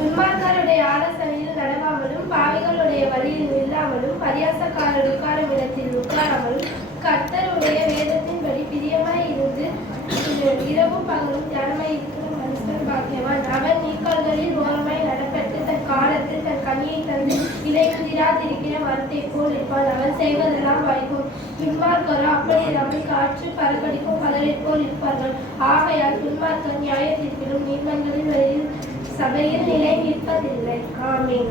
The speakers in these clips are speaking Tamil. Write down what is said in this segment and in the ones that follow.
உண்மார்காரோட ஆலோசனையில் நடவாமலும் பாவிகளுடைய வழியில் நில்லாமலும் பரியாசக்காரர் உட்காரும் இடத்தில் உட்காராமலும் கர்த்தருடைய வேதத்தின்படி பிரியமாய் இருந்து இரவும் பகலும் தியானமாய் இருக்கும் மனுஷன் பாக்கியவான். அவன் நீக்கல்களில் ஓரமாய் நடப்பட்டு தன் காலத்தில் தன் கனியை தந்து இலையுதிராதிருக்கிற மரத்தை போல் இருப்பான் அவன் செய்வதெல்லாம் வாய்க்கும். துன்மார்க்கரோ அப்படி இராமல் காற்று பறக்கடிக்கும் பலரை போல் இருப்பார்கள் ஆகையால் துன்மார்க்கர் நியாயத்திற்கிலும் நீங்கள் சபையில் நிலை நிற்பதில்லை ஆமீன்.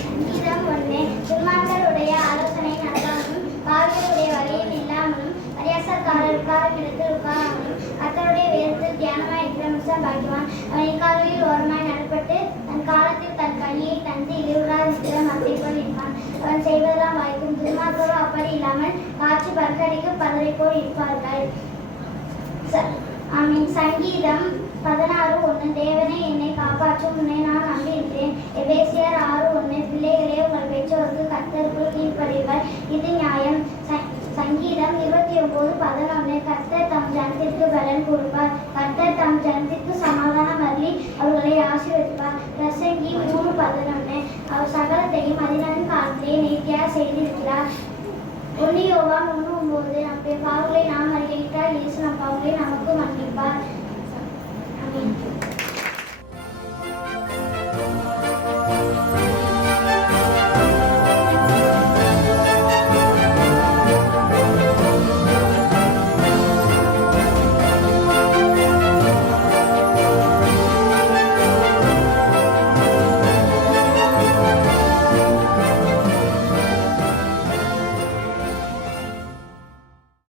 சங்கீதம் ஒன்று துன்மார்க்கருடைய ஆலோசனை நடக்காமலும் பாவியருடைய வகையில் இல்லாமலும் பரியாசக்காரர் உட்காரும் இடத்தில் உட்காராமலும் கர்த்தருடைய வேதத்தில் தியானமாய் இருக்கிற மனுஷன் பாக்கியவான் அவன் இக்காலையில் ஓரமாய் நடப்பட்டு தன் காலத்தில் தன் கையை தந்து இழிவுறாதிருக்கிற மத்தை போல் இருப்பான் அவன் செய்வதெல்லாம் வாய்க்கும். துன்மார்க்கரோ அப்படி இல்லாமல் காற்று பறக்கடிக்கும் பதரை போல் இருப்பார்கள் ச- ஆமீன். சங்கீதம் பதினாறு ஒன்று தேவ பதினொன்று கர்த்தர் தம் ஜனத்திற்கு பலன் கொடுப்பார். கர்த்தர் தம் ஜனத்திற்கு சமாதானம் அருளி அவர்களை ஆசீர்வதிப்பார். பிரசங்கி மூணு பதினொன்று அவர் சகலத்தையும் அதினான் காலத்திலே நேர்த்தியாக செய்திருக்கிறார். ஒன்றியோவா ஒன்று ஒன்பது நம்முடைய பாவங்களை நாம் அறிவித்தால் இயேசு நம் பாவங்களை நமக்கு மன்னிப்பார்.